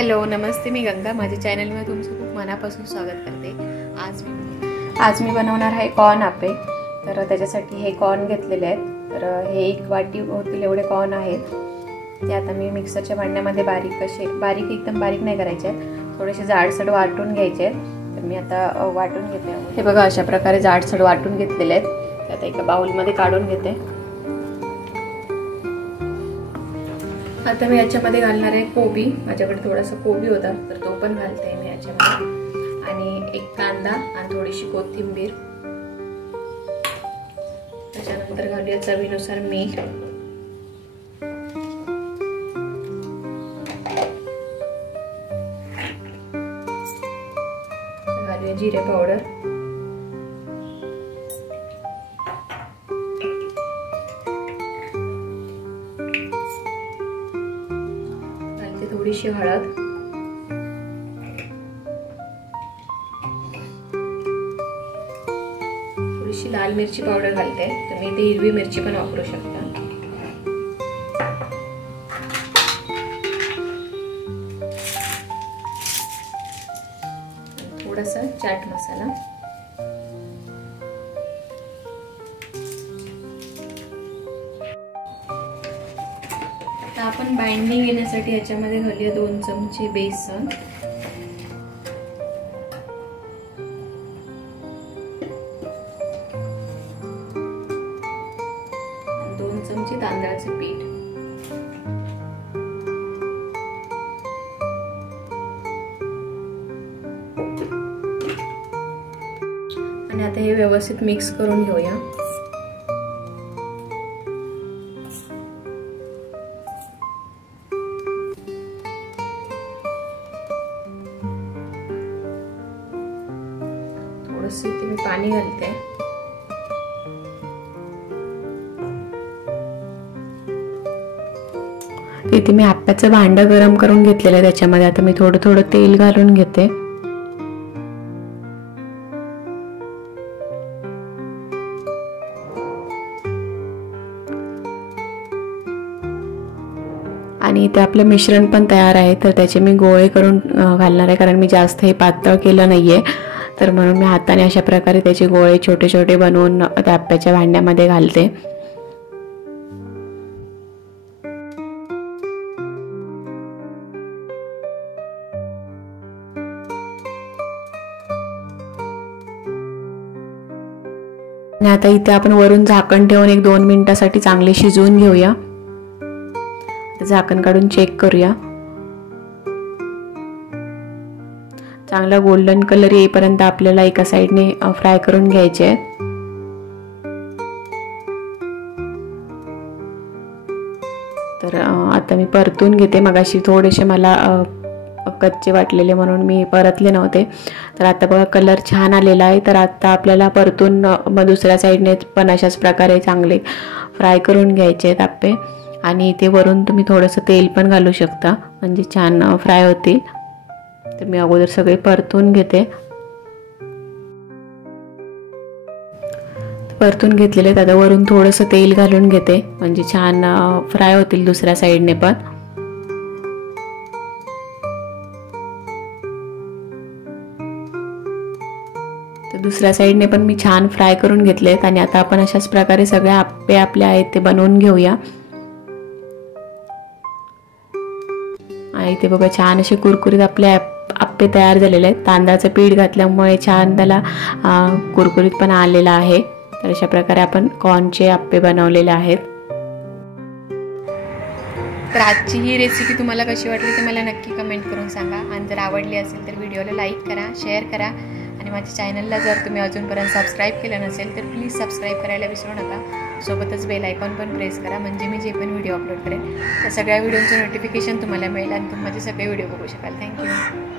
Hello नमस्ते, मी गंगा. माझ्या चॅनलमध्ये तुमचं खूप मनापासून स्वागत करते. आज मी बनवणार आहे कॉर्न आप्पे. तर त्याच्यासाठी हे कॉर्न घेतलेले आहेत. तर हे 1 वाटी होतील एवढे कॉर्न आहेत. ते आता मी मिक्सरच्या भांड्यामध्ये बारीक एकदम बारीक नाही करायचे आहेत, थोडेसे जाडसर वाटून घ्यायचे आहेत. तर मी आता वाटून घेते. हे बघा, अशा प्रकारे जाडसर वाटून घेतलेले आहेत. ते आता एका बाउलमध्ये काढून घेते. आता मी याच्यामध्ये घालणार आहे कोबी. माझ्याकडे थोडासा कोबी होता तर तो पण घालते मी याच्यामध्ये, आणि 1 कांदा आणि थोडीशी कोथिंबीर. त्याच्यानंतर घालूया चवीनुसार मीठ, घालूया जिरे पावडर, थोडीशी हळद, थोडीशी लाल मिरची पावडर घालते. तुम्ही इथे हिरवी मिरची पण वापरू शकता. थोडासा चाट मसाला. आपण बाइंडिंग येण्यासाठी याच्यामध्ये घालूया 2 चमचे बेसन, 2 चमचे तांदळाचे पीठ, आणि आता हे व्यवस्थित मिक्स करून घेऊया. इथे मी पाणी घालते. इथे मी आप्याचं भांडं गरम करून घेतलेलं आहे. त्याच्यामध्ये आता मी थोडं थोडं तेल घालून घेते. आणि इथे आपलं मिश्रण पण तयार आहे. तर त्याचे मी गोळे करून घालणार आहे, कारण मी जास्त हे पातळ केलं नाहीये. तर म्हणून मी हाताने अशा प्रकारे त्याचे गोळे छोटे छोटे बनवून त्या आप्याच्या भांड्यामध्ये घालते. आणि आता इथे आपण वरून झाकण ठेवून 1-2 मिनिटासाठी चांगले शिजवून घेऊया. झाकण काढून चेक करूया. चांगला गोल्डन कलर येईपर्यंत आपल्याला एका साइडने फ्राय करून घ्यायचे आहेत. तर आता मी परतून घेते. मगाशी थोडेसे मला कच्चे वाटलेले म्हणून मी परतले नव्हते. तर आता बघा कलर छान आलेला आहे. तर आता आपल्याला परतून मग दुसऱ्या साइडने पण अशाच प्रकारे चांगले फ्राय करून घ्यायचे आहेत आप्पे. आणि इथे वरून तुम्ही थोडंसं तेल पण घालू शकता, म्हणजे छान फ्राय होतील. तर मी अगोदर सगळे परतून घेते. परतून घेतलेले आता वरून थोडंसं तेल घालून घेते, म्हणजे छान फ्राय होतील दुसऱ्या साइडने पण. तर दुसऱ्या साइडने पण मी छान फ्राय करून घेतलेत. आणि आता आपण अशाच प्रकारे सगळे आप्पे आपले आहेत ते बनवून घेऊया. आणि इथे बघा छान असे कुरकुरीत आपले आप्पे तयार झालेले आहेत. तांदळाचं पीठ घातल्यामुळे छान त्याला कुरकुरीतपणा आलेला आहे. तर अशा प्रकारे आपण कॉर्नचे आप्पे बनवलेले आहेत. तर आजची ही रेसिपी तुम्हाला कशी वाटली ते मला नक्की कमेंट करून सांगा. आणि जर आवडली असेल तर व्हिडिओला लाईक करा, शेअर करा. आणि माझ्या चॅनलला जर तुम्ही अजूनपर्यंत सबस्क्राईब केलं नसेल तर प्लीज सबस्क्राईब करायला विसरू नका. सोबतच बेल आयकॉन पण प्रेस करा, म्हणजे मी जे पण व्हिडिओ अपलोड करेन त्या सगळ्या व्हिडिओचं नोटिफिकेशन तुम्हाला मिळेल आणि तुम्ही माझे सगळे व्हिडिओ बघू शकाल. थँक्यू.